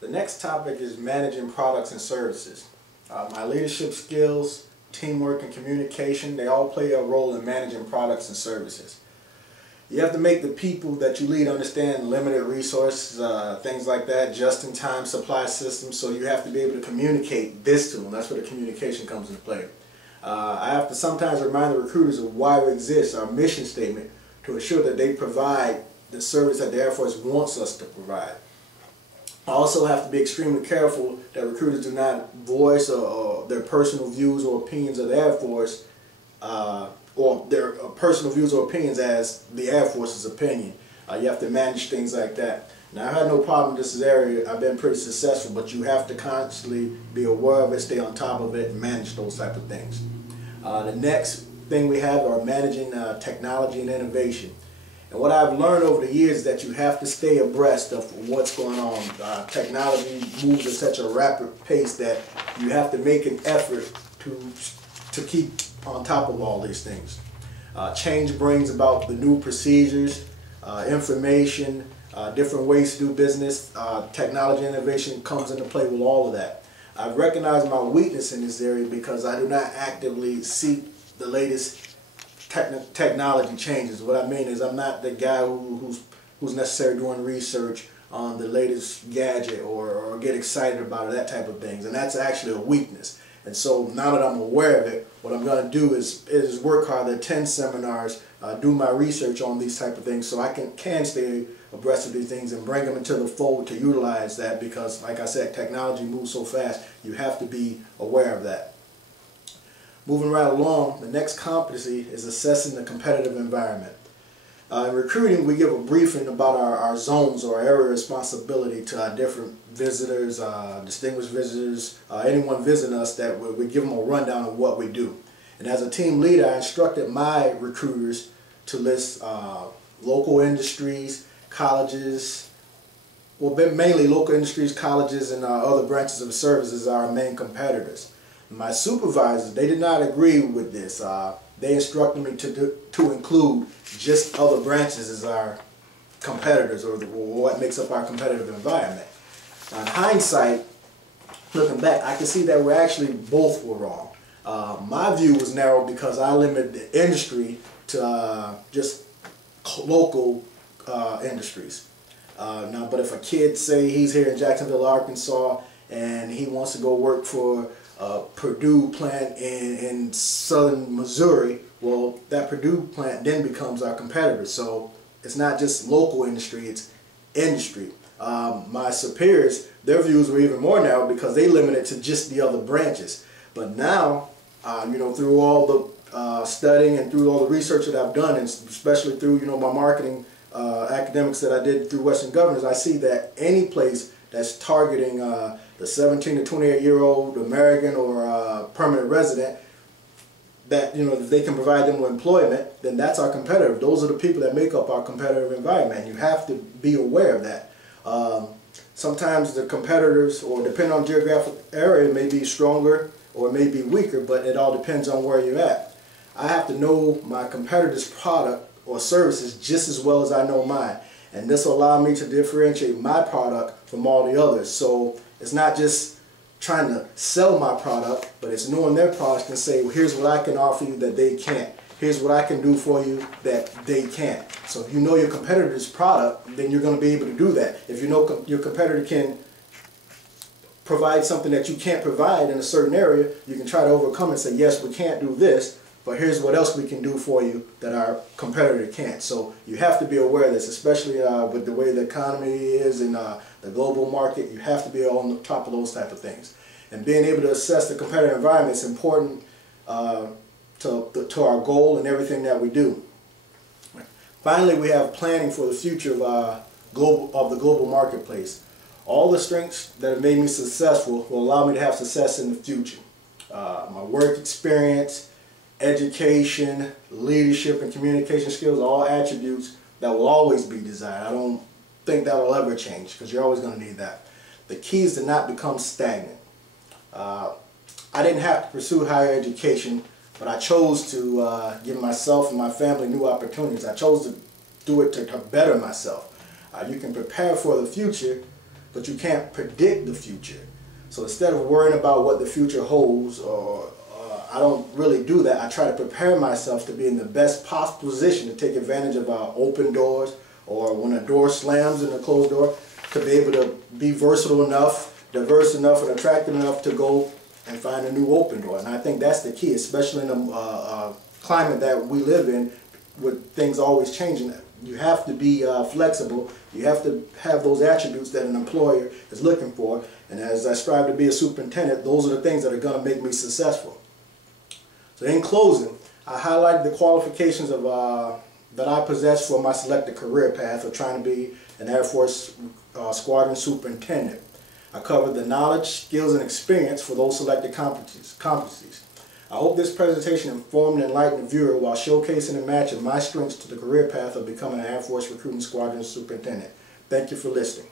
The next topic is managing products and services. My leadership skills, teamwork, and communication, they all play a role in managing products and services. You have to make the people that you lead understand limited resources, things like that, just-in-time supply systems, so you have to be able to communicate this to them. That's where the communication comes into play. I have to sometimes remind the recruiters of why we exist, our mission statement, to ensure that they provide the service that the Air Force wants us to provide. I also have to be extremely careful that recruiters do not voice their personal views or opinions of the Air Force, or their personal views or opinions as the Air Force's opinion. You have to manage things like that. Now, I've had no problem in this area. I've been pretty successful, but you have to constantly be aware of it, stay on top of it, and manage those type of things. The next thing we have are managing technology and innovation. And what I've learned over the years is that you have to stay abreast of what's going on. Technology moves at such a rapid pace that you have to make an effort to keep on top of all these things. Change brings about the new procedures, information, different ways to do business. Technology innovation comes into play with all of that. I've recognized my weakness in this area because I do not actively seek the latest technology changes. What I mean is I'm not the guy who's necessarily doing research on the latest gadget or get excited about it, that type of things. And that's actually a weakness. And so now that I'm aware of it, what I'm going to do is work hard, attend seminars, do my research on these type of things so I can stay abreast of these things and bring them into the fold to utilize that, because like I said, technology moves so fast, you have to be aware of that. Moving right along, the next competency is assessing the competitive environment. In recruiting, we give a briefing about our zones or area of responsibility to our different visitors, distinguished visitors, anyone visiting us, that we give them a rundown of what we do. And as a team leader, I instructed my recruiters to list local industries, colleges, well, mainly local industries, colleges, and other branches of the service as our main competitors. My supervisors, they did not agree with this. They instructed me to include just other branches as our competitors, or what makes up our competitive environment. Now, in hindsight, looking back, I can see that we actually both were wrong. My view was narrow because I limited the industry to just local industries. Now, but if a kid, say he's here in Jacksonville, Arkansas, and he wants to go work for Purdue plant in southern Missouri, well, that Purdue plant then becomes our competitor. So it's not just local industry, it's industry. My superiors, their views were even more narrow because they limited to just the other branches. But now, you know, through all the studying and through all the research that I've done, and especially through, you know, my marketing academics that I did through Western Governors, I see that any place that's targeting the 17 to 28-year-old American or permanent resident, that, you know, if they can provide them with employment, then that's our competitor. Those are the people that make up our competitive environment. You have to be aware of that. Sometimes the competitors, or depending on geographic area, may be stronger or may be weaker, but it all depends on where you're at. I have to know my competitor's product or services just as well as I know mine. And this will allow me to differentiate my product from all the others. So it's not just trying to sell my product, but it's knowing their products and say, well, here's what I can offer you that they can't. Here's what I can do for you that they can't. So if you know your competitor's product, then you're going to be able to do that. If you know your competitor can provide something that you can't provide in a certain area, you can try to overcome and say, yes, we can't do this, but here's what else we can do for you that our competitor can't. So you have to be aware of this, especially with the way the economy is in the global market. You have to be on the top of those type of things. And being able to assess the competitive environment is important to our goal and everything that we do. Finally, we have planning for the future of the global marketplace. All the strengths that have made me successful will allow me to have success in the future. My work experience, education, leadership, and communication skills are all attributes that will always be desired. I don't think that will ever change, because you're always going to need that. The key is to not become stagnant. I didn't have to pursue higher education, but I chose to give myself and my family new opportunities. I chose to do it to better myself. You can prepare for the future, but you can't predict the future. So instead of worrying about what the future holds, or I don't really do that. I try to prepare myself to be in the best possible position to take advantage of open doors, or when a door slams in a closed door, to be able to be versatile enough, diverse enough, and attractive enough to go and find a new open door. And I think that's the key, especially in the climate that we live in, with things always changing. You have to be flexible. You have to have those attributes that an employer is looking for. And as I strive to be a superintendent, those are the things that are going to make me successful. So in closing, I highlighted the qualifications of that I possess for my selected career path of trying to be an Air Force squadron superintendent. I covered the knowledge, skills, and experience for those selected competencies. I hope this presentation informed and enlightened the viewer while showcasing and matching my strengths to the career path of becoming an Air Force recruiting squadron superintendent. Thank you for listening.